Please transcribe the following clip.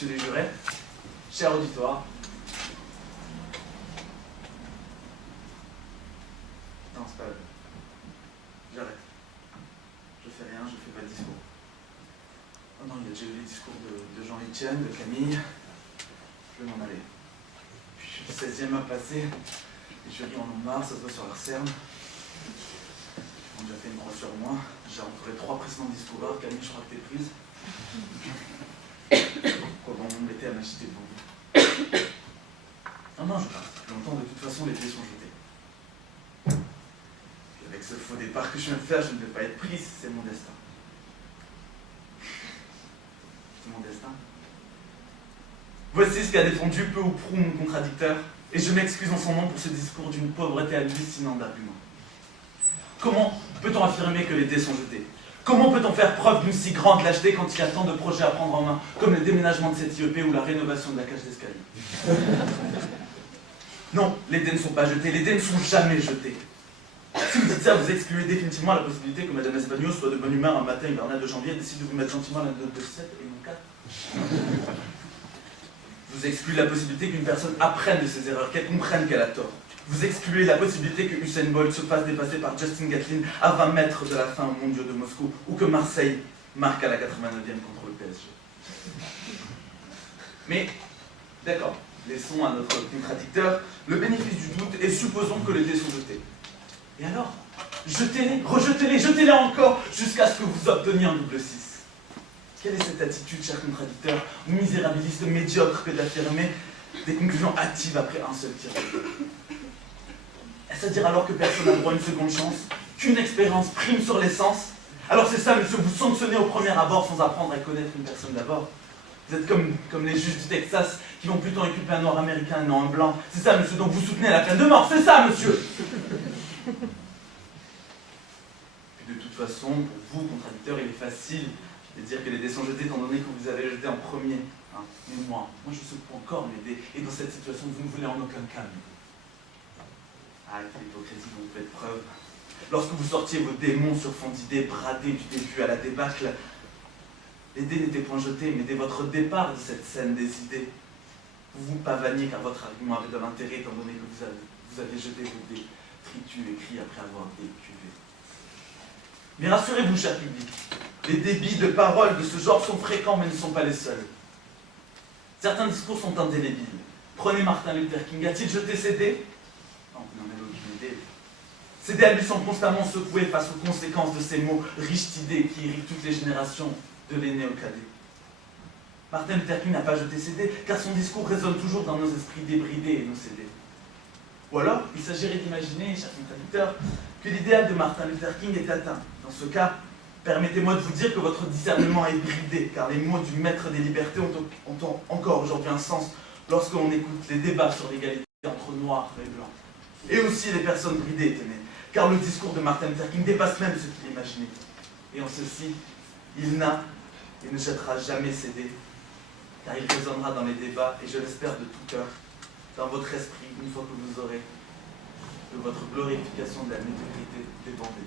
messieurs les jurés, cher auditoire. Non, c'est pas la peine. J'arrête. Je fais rien, je fais pas de discours. Oh non, il y a déjà eu les discours de Jean-Étienne, de Camille. Je vais m'en aller. Puis je suis le 16e à passer. Les jurys en ont marre, ça se voit sur leur cerne. Ils ont déjà fait une croix sur moi. J'ai entouré 3 précédents discoureurs. Camille, je crois que t'es prise. Pourquoi bon m'embêter à m'agiter devant vous? Non, je passe. Depuis longtemps, de toute façon, les dés sont jetés. Puis avec ce faux départ que je viens de faire, je ne vais pas être prise, c'est mon destin. C'est mon destin. Voici ce qu'a défendu peu ou prou mon contradicteur, et je m'excuse en son nom pour ce discours d'une pauvreté hallucinante d'arguments. Comment peut-on affirmer que les dés sont jetés? Comment peut-on faire preuve d'une si grande lâcheté quand il y a tant de projets à prendre en main, comme le déménagement de cette IEP ou la rénovation de la cage d'escalier? Non, les dés ne sont pas jetés, les dés ne sont jamais jetés. Si vous dites ça, vous excluez définitivement la possibilité que Madame Espagnol soit de bonne humeur un matin hivernal de janvier et décide de vous mettre gentiment la note de 7 et non 4. Vous excluez la possibilité qu'une personne apprenne de ses erreurs, qu'elle comprenne qu'elle a tort. Vous excluez la possibilité que Usain Bolt se fasse dépasser par Justin Gatlin à 20 mètres de la fin au mondiaux de Moscou, ou que Marseille marque à la 89e contre le PSG. Mais, d'accord, laissons à notre contradicteur le bénéfice du doute et supposons que les dés sont jetés. Et alors, jetez-les, rejetez-les, jetez-les encore, jusqu'à ce que vous obteniez un double 6. Quelle est cette attitude, cher contradicteur, misérabiliste, médiocre que d'affirmer des conclusions hâtives après un seul tir? Est-ce à dire alors que personne n'a droit à une seconde chance? Qu'une expérience prime sur l'essence? Alors c'est ça, monsieur, vous sanctionnez au premier abord sans apprendre à connaître une personne d'abord. Vous êtes comme les juges du Texas qui vont plutôt inculper un noir américain et non un blanc. C'est ça, monsieur, donc vous soutenez la peine de mort, c'est ça, monsieur! Puis de toute façon, pour vous, contradicteur, il est facile de dire que les dés sont jetés étant donné que vous avez jeté en premier. Hein. Mais moi je secoue encore mes dés, et dans cette situation, vous ne voulez en aucun cas. Ah, l'hypocrisie dont vous faites preuve. Lorsque vous sortiez vos démons sur fond d'idées bradées du début à la débâcle, les dés n'étaient point jetés, mais dès votre départ de cette scène des idées, vous vous pavaniez car votre argument avait de l'intérêt étant donné que vous aviez jeté vos dés, tritus écrits après avoir décuvé. Mais rassurez-vous, cher public, les débits de paroles de ce genre sont fréquents mais ne sont pas les seuls. Certains discours sont indélébiles. Prenez Martin Luther King, a-t-il jeté ses dés? Non, vous n'en avez aucune idée. Ces dés à lui sont constamment secoués face aux conséquences de ces mots riches d'idées qui irritent toutes les générations de l'aîné au cadet. Martin Luther King n'a pas jeté ses dés, car son discours résonne toujours dans nos esprits débridés et nos cédés. Ou alors, il s'agirait d'imaginer, cher contradicteur, que l'idéal de Martin Luther King est atteint. Dans ce cas, permettez-moi de vous dire que votre discernement est bridé, car les mots du maître des libertés ont encore aujourd'hui un sens lorsque l'on écoute les débats sur l'égalité entre noirs et blancs. Et aussi les personnes bridées, tenez, car le discours de Martin Luther King dépasse même ce qu'il imaginait. Et en ceci, il n'a et ne jettera jamais ses dés, car il résonnera dans les débats, et je l'espère de tout cœur, dans votre esprit, une fois que vous aurez de votre glorification de la médiocrité débordée.